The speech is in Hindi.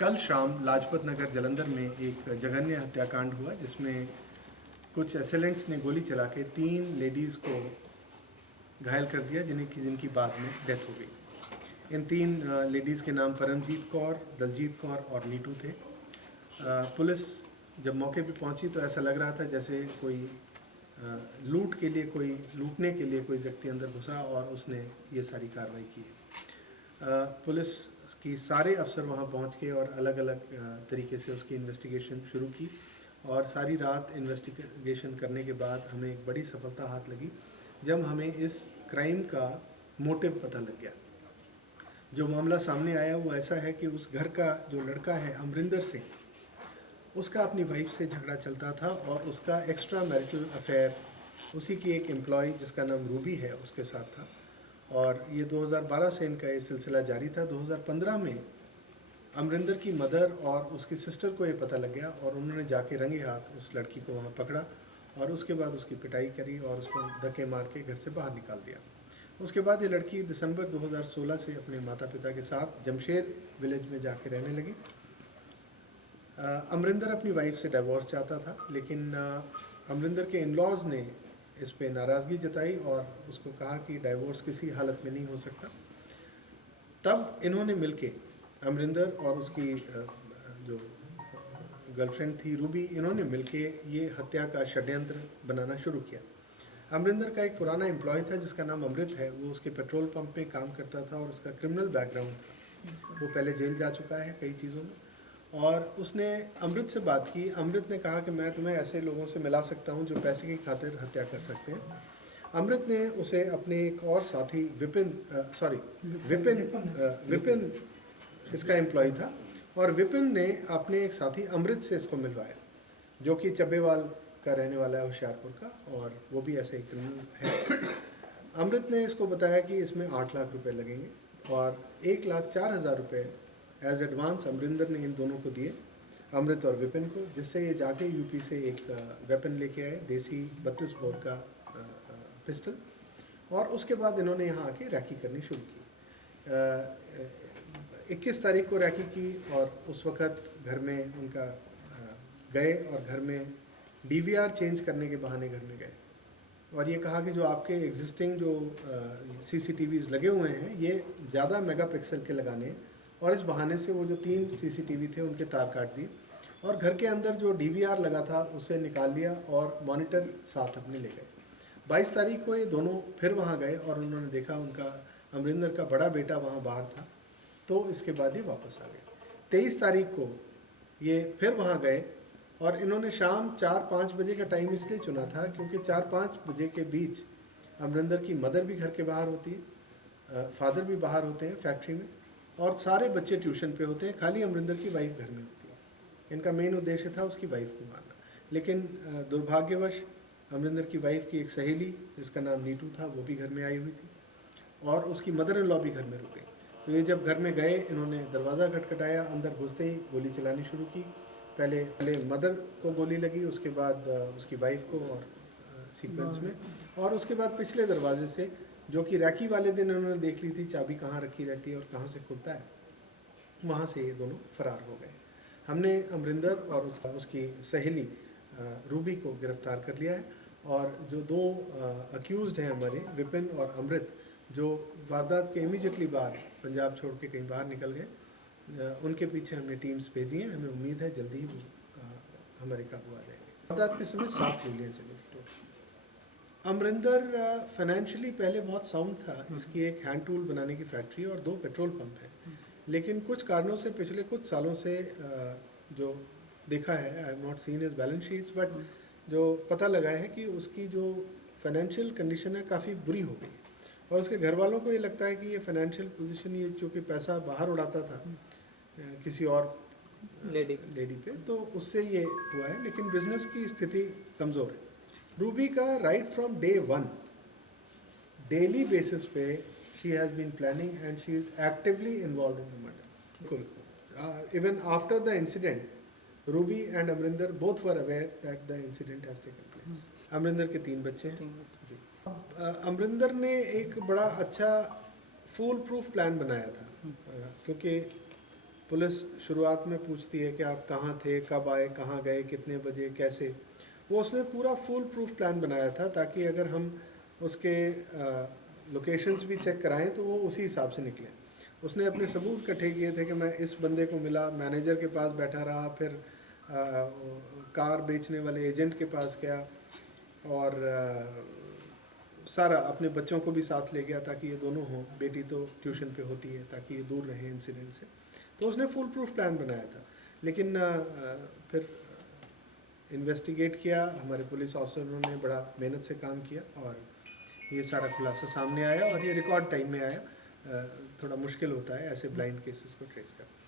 कल शाम लाजपत नगर जालंधर में एक जघन्य हत्याकांड हुआ जिसमें कुछ एसेलेंट्स ने गोली चला के 3 लेडीज़ को घायल कर दिया जिनकी बाद में डेथ हो गई। इन 3 लेडीज़ के नाम परमजीत कौर, दलजीत कौर और नीटू थे। पुलिस जब मौके पे पहुंची तो ऐसा लग रहा था जैसे कोई लूटने के लिए कोई व्यक्ति अंदर घुसा और उसने ये सारी कार्रवाई की है। पुलिस की सारे अफसर वहाँ पहुँच के और अलग अलग तरीके से उसकी इन्वेस्टिगेशन शुरू की और सारी रात इन्वेस्टिगेशन करने के बाद हमें एक बड़ी सफलता हाथ लगी जब हमें इस क्राइम का मोटिव पता लग गया। जो मामला सामने आया वो ऐसा है कि उस घर का जो लड़का है अमरिंदर सिंह, उसका अपनी वाइफ से झगड़ा चलता था और उसका एक्स्ट्रा मैरिटल अफेयर उसी की एक एम्प्लॉय जिसका नाम रूबी है उसके साथ था और ये 2012 से इनका ये सिलसिला जारी था। 2015 में अमरिंदर की मदर और उसकी सिस्टर को ये पता लग गया और उन्होंने जाके रंगे हाथ उस लड़की को वहाँ पकड़ा और उसके बाद उसकी पिटाई करी और उसको धक्के मार के घर से बाहर निकाल दिया। उसके बाद ये लड़की दिसंबर 2016 से अपने माता पिता के साथ जमशेर विलेज में जाके रहने लगी। अमरिंदर अपनी वाइफ से डिवोर्स चाहता था लेकिन अमरिंदर के इन-लॉज़ ने इस पे नाराज़गी जताई और उसको कहा कि डिवोर्स किसी हालत में नहीं हो सकता। तब इन्होंने मिलके अमरिंदर और उसकी जो गर्लफ्रेंड थी रूबी, इन्होंने मिलके ये हत्या का षड्यंत्र बनाना शुरू किया। अमरिंदर का एक पुराना एम्प्लॉय था जिसका नाम अमृत है, वो उसके पेट्रोल पंप में काम करता था और उसका क्रिमिनल बैकग्राउंड था। वो पहले जेल जा चुका है कई चीज़ों में और उसने अमृत से बात की। अमृत ने कहा कि मैं तुम्हें ऐसे लोगों से मिला सकता हूं जो पैसे की खातिर हत्या कर सकते हैं। अमृत ने उसे अपने एक और साथी विपिन इसका एम्प्लॉय था और विपिन ने अपने एक साथी अमृत से इसको मिलवाया जो कि चब्बेवाल का रहने वाला है, होशियारपुर का, और वो भी ऐसे ही क्रिमिनल है। अमृत ने इसको बताया कि इसमें 8 लाख रुपए लगेंगे और 1,04,000 रुपये एज एडवांस अमरिंदर ने इन दोनों को दिए, अमृत और विपिन को, जिससे ये जाके यूपी से एक वेपन लेके आए, देसी 32 बोर का पिस्टल, और उसके बाद इन्होंने यहाँ आके रैकी करनी शुरू की। 21 तारीख को रैकी की और उस वक़्त घर में उनका गए और घर में DVR चेंज करने के बहाने घर में गए और ये कहा कि जो आपके एग्जिस्टिंग जो CCTVs लगे हुए हैं ये ज़्यादा मेगापिक्सल के लगाने हैं और इस बहाने से वो जो 3 CCTV थे उनके तार काट दिए और घर के अंदर जो DVR लगा था उसे निकाल लिया और मॉनिटर साथ अपने ले गए। 22 तारीख को ये दोनों फिर वहाँ गए और उन्होंने देखा उनका अमरिंदर का बड़ा बेटा वहाँ बाहर था, तो इसके बाद ये वापस आ गए। 23 तारीख को ये फिर वहाँ गए और इन्होंने शाम 4-5 बजे का टाइम इसलिए चुना था क्योंकि 4-5 बजे के बीच अमरिंदर की मदर भी घर के बाहर होती है, फादर भी बाहर होते हैं फैक्ट्री में और सारे बच्चे ट्यूशन पे होते हैं, खाली अमरिंदर की वाइफ घर में होती है। इनका मेन उद्देश्य था उसकी वाइफ को मारना, लेकिन दुर्भाग्यवश अमरिंदर की वाइफ की एक सहेली जिसका नाम नीटू था वो भी घर में आई हुई थी और उसकी मदर इन लॉ भी घर में रुक गई। तो ये जब घर में गए इन्होंने दरवाज़ा खटखटाया, अंदर घुसते ही गोली चलानी शुरू की। पहले मदर को गोली लगी, उसके बाद उसकी वाइफ को और सीक्वेंस में, और उसके बाद पिछले दरवाजे से जो कि रैकी वाले दिन उन्होंने देख ली थी चाबी कहाँ रखी रहती है और कहाँ से खुलता है, वहाँ से ये दोनों फरार हो गए। हमने अमरिंदर और उसकी सहेली रूबी को गिरफ्तार कर लिया है और जो 2 अक्यूज़्ड हैं हमारे विपिन और अमृत, जो वारदात के इमीडिएटली बाद पंजाब छोड़ के कहीं बाहर निकल गए, उनके पीछे हमने टीम्स भेजी हैं। हमें उम्मीद है जल्दी ही वो हमारे काबू आ जाएंगे। वारदात के समय 7 गोलियाँ चली थी टोटल। अमरिंदर फाइनेंशियली पहले बहुत साउंड था, इसकी एक हैंड टूल बनाने की फैक्ट्री और 2 पेट्रोल पंप हैं, लेकिन कुछ कारणों से पिछले कुछ सालों से जो देखा है, I have not seen his balance sheets, but जो पता लगा है कि उसकी जो फाइनेंशियल कंडीशन है काफ़ी बुरी हो गई और उसके घर वालों को ये लगता है कि ये फाइनेंशियल पोजीशन, ये चूँकि पैसा बाहर उड़ाता था किसी और लेडी पे, तो उससे ये हुआ है, लेकिन बिजनेस की स्थिति कमज़ोर है। रूबी का right from day 1 daily basis पे she has been planning and she is actively involve in the murder. Even after the incident Ruby and Amarinder both were aware that the incident has taken place. Amarinder के 3 बच्चे हैं। अमरिंदर ने एक बड़ा अच्छा फूल प्रूफ प्लान बनाया था, क्योंकि पुलिस शुरुआत में पूछती है कि आप कहाँ थे, कब आए, कहाँ गए, कितने बजे, कैसे। वो उसने पूरा फुल प्रूफ प्लान बनाया था ताकि अगर हम उसके लोकेशंस भी चेक कराएं तो वो उसी हिसाब से निकले। उसने अपने सबूत इकट्ठे किए थे कि मैं इस बंदे को मिला, मैनेजर के पास बैठा रहा, फिर कार बेचने वाले एजेंट के पास गया, और सारा अपने बच्चों को भी साथ ले गया ताकि ये दोनों हों। बेटी तो ट्यूशन पे होती है ताकि ये दूर रहे इंसिडेंट से। तो उसने फुल प्रूफ प्लान बनाया था, लेकिन फिर इन्वेस्टिगेट किया, हमारे पुलिस ऑफिसरों ने बड़ा मेहनत से काम किया और ये सारा खुलासा सामने आया, और ये रिकॉर्ड टाइम में आया। थोड़ा मुश्किल होता है ऐसे ब्लाइंड केसेस को ट्रेस करना।